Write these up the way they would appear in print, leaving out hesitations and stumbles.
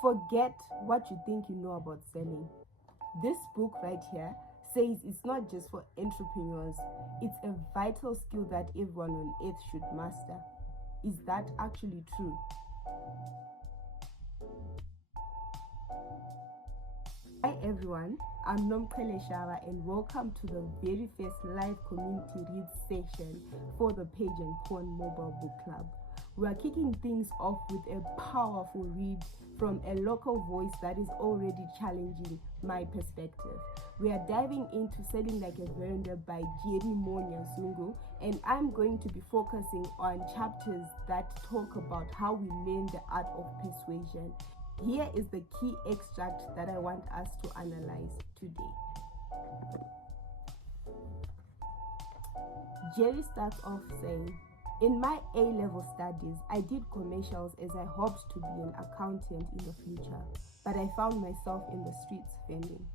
Forget what you think you know about selling. This book right here says it's not just for entrepreneurs, it's a vital skill that everyone on earth should master. Is that actually true? Hi everyone, I'm Nomqhele Shava and welcome to the very first live community read session for the Page Pawn Mobile Book Club. We are kicking things off with a powerful read from a local voice that is already challenging my perspective. We are diving into Selling Like a Vendor by JerryMore Nyazungu, and I'm going to be focusing on chapters that talk about how we learn the art of persuasion. Here is the key extract that I want us to analyze today. Jerry starts off saying, "In my A-level studies, I did commercials as I hoped to be an accountant in the future, but I found myself in the streets vending,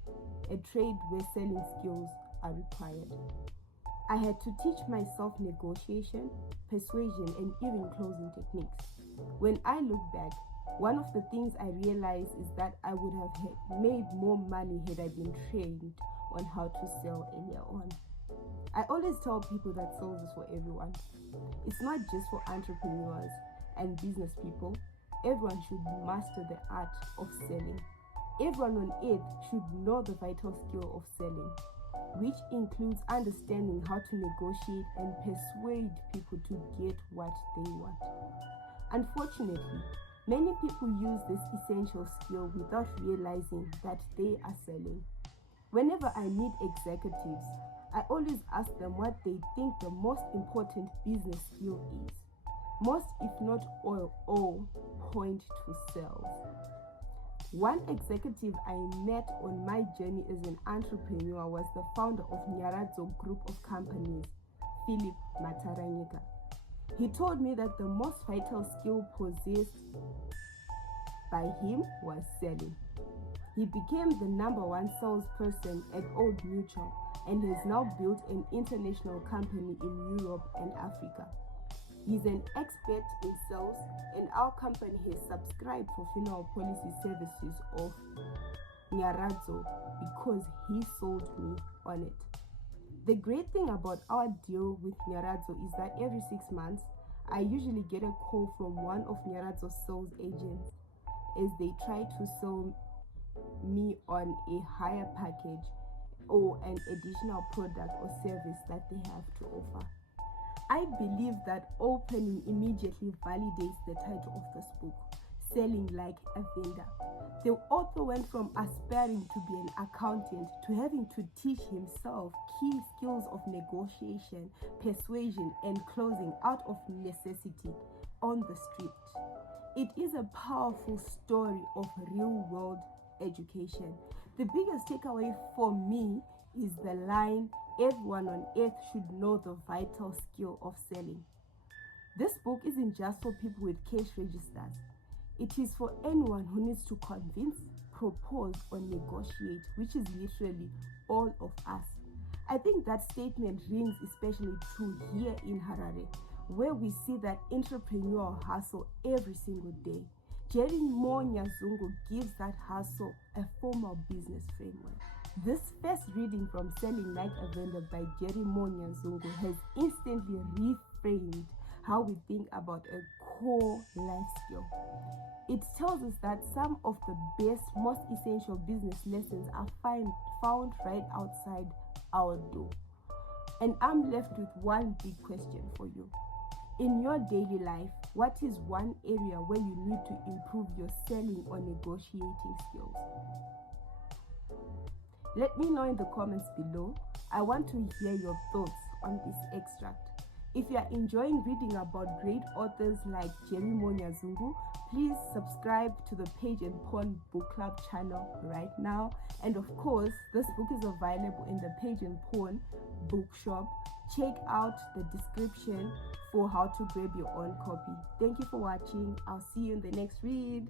a trade where selling skills are required. I had to teach myself negotiation, persuasion, and even closing techniques. When I look back, one of the things I realized is that I would have made more money had I been trained on how to sell earlier on." I always tell people that sales is for everyone. It's not just for entrepreneurs and business people. Everyone should master the art of selling. Everyone on earth should know the vital skill of selling, which includes understanding how to negotiate and persuade people to get what they want. Unfortunately, many people use this essential skill without realizing that they are selling. Whenever I meet executives, I always ask them what they think the most important business skill is. Most, if not all, point to sales. One executive I met on my journey as an entrepreneur was the founder of Nyaradzo group of companies, Philip Mataranyika. He told me that the most vital skill possessed by him was selling. He became the #1 salesperson at Old Mutual and has now built an international company in Europe and Africa. He's an expert in sales, and our company has subscribed for funeral policy services of Nyaradzo because he sold me on it. The great thing about our deal with Nyaradzo is that every 6 months, I usually get a call from one of Nyaradzo's sales agents as they try to sell me on a higher package or an additional product or service that they have to offer. I believe that opening immediately validates the title of this book, Selling Like a Vendor. The author went from aspiring to be an accountant to having to teach himself key skills of negotiation, persuasion, and closing out of necessity on the street. It is a powerful story of real-world education. The biggest takeaway for me is the line, "Everyone on earth should know the vital skill of selling." This book isn't just for people with cash registers. It is for anyone who needs to convince, propose, or negotiate, which is literally all of us. I think that statement rings especially true here in Harare, where we see that entrepreneurial hustle every single day. JerryMore Nyazungu gives that hustle a formal business framework. This first reading from Selling Like a Vendor by JerryMore Nyazungu has instantly reframed how we think about a core life skill. It tells us that some of the best, most essential business lessons are found right outside our door. And I'm left with one big question for you. In your daily life, what is one area where you need to improve your selling or negotiating skills? Let me know in the comments below. I want to hear your thoughts on this extract. If you are enjoying reading about great authors like JerryMore Nyazungu, please subscribe to the Page Pawn Book Club channel right now. And of course, this book is available in the Page Pawn Bookshop. Check out the description for how to grab your own copy. Thank you for watching. I'll see you in the next read.